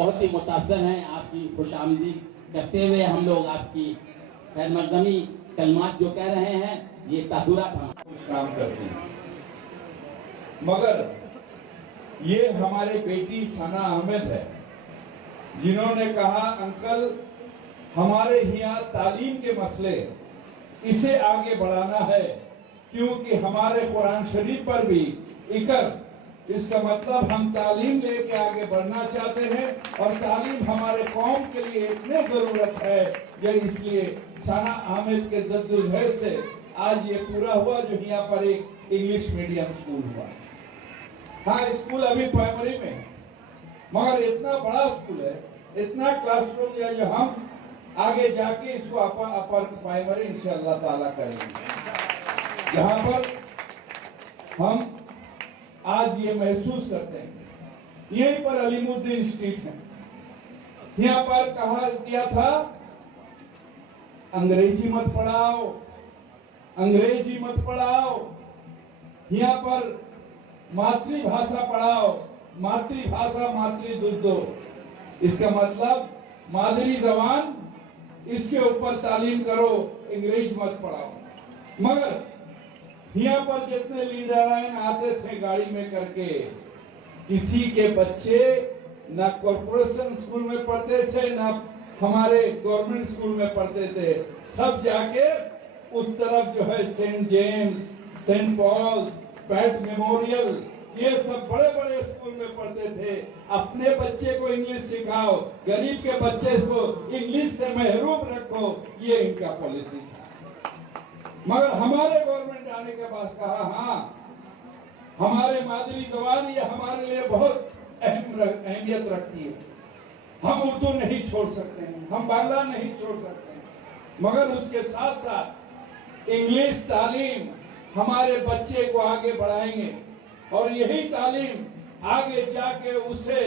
बहुत ही मुतासर हैं। आपकी खुशामदीद करते हुए हम लोग आपकी खैर मकदमी कलमात जो कह रहे हैं ये तासुरात हम कुछ काम करते हैं, मगर ये हमारे बेटी सना अहमद है जिन्होंने कहा अंकल हमारे यहाँ तालीम के मसले इसे आगे बढ़ाना है, क्योंकि हमारे कुरान शरीफ पर भी इकर, इसका मतलब हम तालीम लेके आगे बढ़ना चाहते हैं और तालीम हमारे कौम के लिए इतनी जरूरत है। ये इसलिए सना अहमद के जद्दोजहद से आज ये पूरा हुआ जो यहाँ पर एक इंग्लिश मीडियम स्कूल हुआ। हाँ, स्कूल अभी प्राइमरी में है, मगर इतना बड़ा स्कूल है, इतना क्लासरूम है जो हम आगे जाके इसको अपर प्राइमरी इंशाअल्लाह ताला करेंगे, जहां पर हम आज ये महसूस करते हैं। यहीं पर अलीमुद्दीन स्ट्रीट है, यहाँ पर कहा दिया था अंग्रेजी मत पढ़ाओ, अंग्रेजी मत पढ़ाओ, यहाँ पर मातृभाषा पढ़ाओ, मातृभाषा मातृदूध दो। इसका मतलब मादरी जबान इसके ऊपर तालीम करो, अंग्रेज मत पढ़ाओ। मगर यहाँ पर जितने लीडर आते थे गाड़ी में करके, किसी के बच्चे ना कॉर्पोरेशन स्कूल में पढ़ते थे ना हमारे गवर्नमेंट स्कूल में पढ़ते थे, सब जाके उस तरफ जो है सेंट जेम्स, सेंट पॉल्स, पैट मेमोरियल, ये सब बड़े बड़े स्कूल में पढ़ते थे। अपने बच्चे को इंग्लिश सिखाओ, गरीब के बच्चे को इंग्लिश से महरूम रखो, ये इनका पॉलिसी था। मगर हमारे गवर्नमेंट आने के बाद कहा हाँ, हमारे मादरी जबान ये हमारे लिए बहुत अहमियत रखती है, हम उर्दू नहीं छोड़ सकते हैं, हम बांग्ला नहीं छोड़ सकते हैं, मगर उसके साथ साथ इंग्लिश तालीम हमारे बच्चे को आगे बढ़ाएंगे और यही तालीम आगे जाके उसे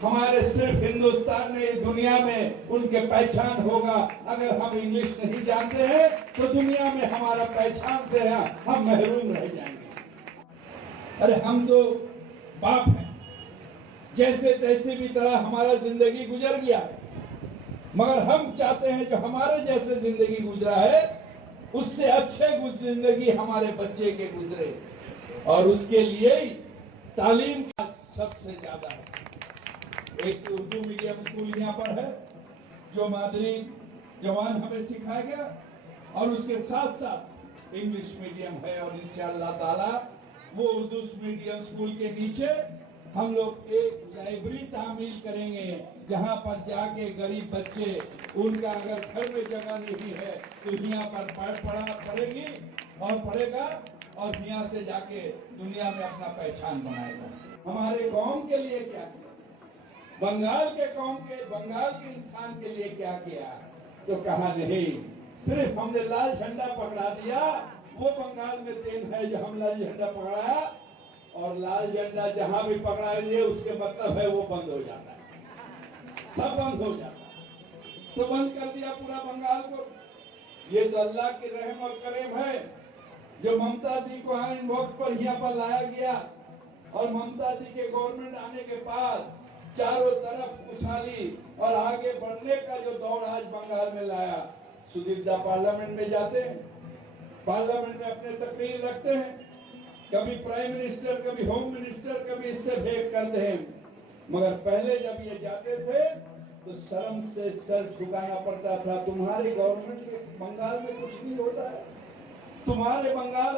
हमारे सिर्फ हिंदुस्तान में, दुनिया में उनके पहचान होगा। अगर हम इंग्लिश नहीं जानते हैं तो दुनिया में हमारा पहचान से हम महरूम रह जाएंगे। अरे हम तो बाप हैं, जैसे तैसे भी तरह हमारा जिंदगी गुजर गया है, मगर हम चाहते हैं जो हमारे जैसे जिंदगी गुजरा है उससे अच्छे जिंदगी हमारे बच्चे के गुजरे, और उसके लिए तालीम का सबसे ज्यादा है। एक उर्दू मीडियम स्कूल यहाँ पर है जो मादरी जबान हमें सिखाया गया, और उसके साथ साथ इंग्लिश मीडियम है, और इंशाअल्लाह ताला वो उर्दू मीडियम स्कूल के नीचे हम लोग एक लाइब्रेरी तामील करेंगे, जहाँ पर जाके गरीब बच्चे, उनका अगर घर में जगह नहीं है तो यहाँ पर पढ़ेगी और पढ़ेगा, और यहाँ से जाके दुनिया में अपना पहचान बनाएगा। हमारे कौम के लिए क्या किया, बंगाल के कौम के, बंगाल के इंसान के लिए क्या किया, तो कहा नहीं, सिर्फ हमने लाल झंडा पकड़ा दिया। वो बंगाल में देन है जो हम लाल झंडा पकड़ाया, और लाल झंडा जहां भी पकड़ाएंगे उसके मतलब है वो बंद हो जाता है, सब बंद हो जाता है। तो बंद कर दिया पूरा बंगाल को। ये तो अल्लाह की रहम और करीम है जो ममता दी को इन वक्त पर यहाँ पर लाया गया, और ममता दी के गवर्नमेंट आने के बाद चारों तरफ खुशहाली और आगे बढ़ने का जो दौर आज बंगाल में लाया। सुदीप दा पार्लियामेंट में जाते हैं, पार्लियामेंट में अपने तकरीर रखते हैं, कभी प्राइम मिनिस्टर, कभी होम मिनिस्टर, कभी इससे भेंट करते हैं, मगर पहले जब ये जाते थे तो शर्म से सर झुकाना पड़ता था। तुम्हारे गवर्नमेंट के बंगाल में कुछ नहीं होता है, तुम्हारे बंगाल